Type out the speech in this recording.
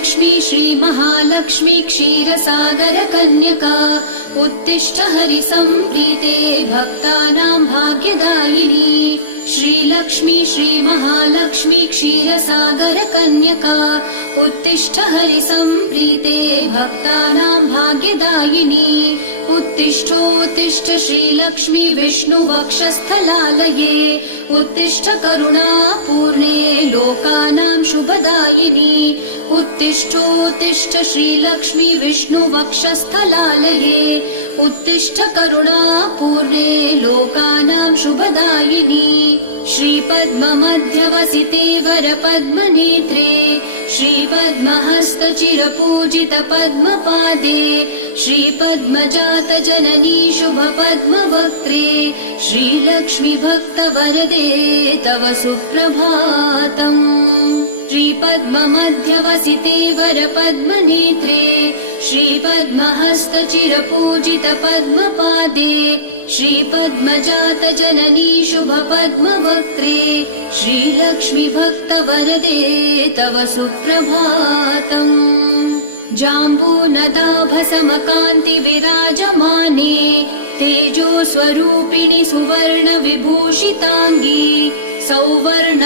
श्रीलक्ष्मी श्रीमहालक्ष्मी क्षीरसागर कन्यका उत्तिष्ठ हरिसम्प्रीते भक्तानां भाग्यदायिनी। श्रीलक्ष्मी श्रीमहालक्ष्मी क्षीरसागर कन्यका उत्तिष्ठ हरिसम्प्रीते भक्तानां भाग्यदायिनी। उत्तिष्ठोत्तिष्ठ श्रीलक्ष्मी विष्णुवक्षस्थलालये उत्तिष्ठ करुणापूर्णे लोकानां शुभदायिनी। उत्तिष्ठोत्तिष्ठ श्रीलक्ष्मी विष्णुवक्षस्थलालये उत्तिष्ठ करुणापूर्णे लोकानां शुभदायिनी। श्रीपद्ममध्यवसिते वरपद्मनेत्रे श्रीपद्महस्तचिरपूजित पद्मपादे श्रीपद्मजात जननी शुभपद्मवक्त्रे श्रीलक्ष्मी भक्तवरदे तव सुप्रभातम्। श्रीपद्ममध्यवसिते वरपद्मनेत्रे श्रीपद्महस्तचिरपूजित पद्मपादे श्रीपद्मजात जननी शुभपद्मवक्त्रे श्रीलक्ष्मी भक्तवरदे तव सुप्रभातम्। जाम्बूनदाभसमकान्ति विराजमाने तेजो स्वरूपिणि सुवर्ण विभूषिताङ्गी सौवर्ण